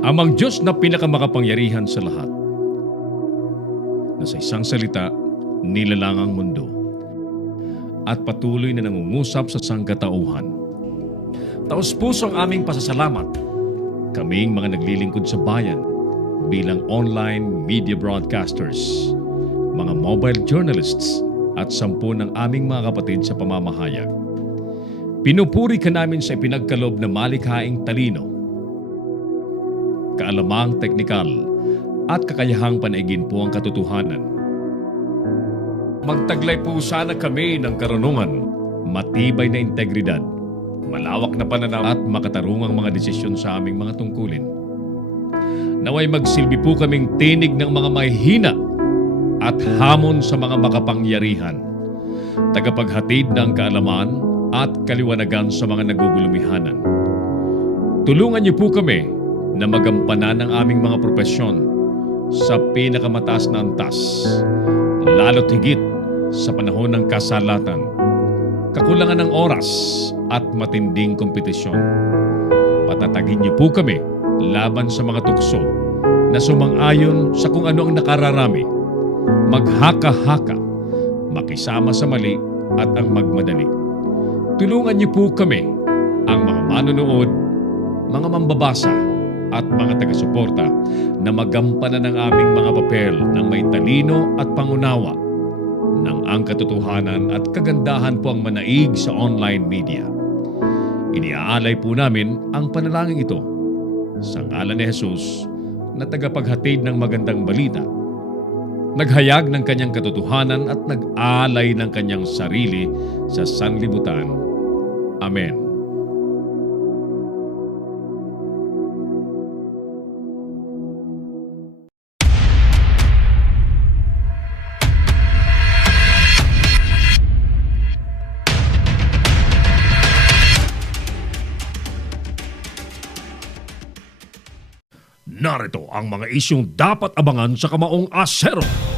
Amang Diyos na pinakamakapangyarihan sa lahat, na sa isang salita, nilalang ang mundo at patuloy na nangungusap sa sangkatauhan. Taos-puso ang aming pasasalamat, kaming mga naglilingkod sa bayan bilang online media broadcasters, mga mobile journalists at 10 ng aming mga kapatid sa pamamahayag. Pinupuri ka namin sa ipinagkaloob na malikhaing talino, kaalamang teknikal at kakayahang panaigin po ang katotohanan. Magtaglay po sana kami ng karunungan, matibay na integridad, malawak na pananaw at makatarungang mga desisyon sa aming mga tungkulin. Naway magsilbi po kaming tinig ng mga mahihina at hamon sa mga makapangyarihan, tagapaghatid ng kaalaman at kaliwanagan sa mga nagugulumihanan. Tulungan niyo po kami na magampanan ang aming mga propesyon sa pinakamataas na antas, lalo't higit sa panahon ng kasalatan, kakulangan ng oras at matinding kompetisyon. Patatagin niyo po kami laban sa mga tukso na sumang-ayon sa kung ano ang nakararami, maghaka-haka, makisama sa mali at ang magmadali. Tulungan niyo po kami, ang mga manonood, mga mambabasa at mga taga-suporta na magampanan ng aming mga papel ng may talino at pangunawa ng ang katotohanan at kagandahan po ang manaig sa online media. Iniaalay po namin ang panalangin ito sa ngalan ni Jesus na tagapaghatid ng magandang balita, naghayag ng kanyang katotohanan at nag-alay ng kanyang sarili sa sanlibutan. Amen. Narito ang mga isyong dapat abangan sa Kamaong Asero.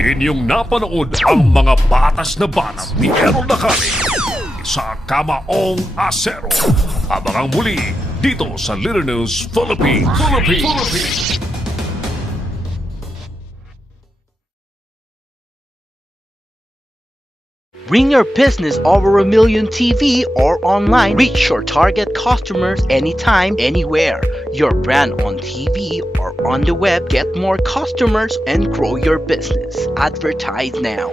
Inyong napanood ang mga batas na banat ni Errol Nakari sa Kamaong Asero. Abangang muli dito sa Little News Philippines. Bring your business over a million TV or online. Reach your target customers anytime, anywhere. Your brand on TV or on the web. Get more customers and grow your business. Advertise now.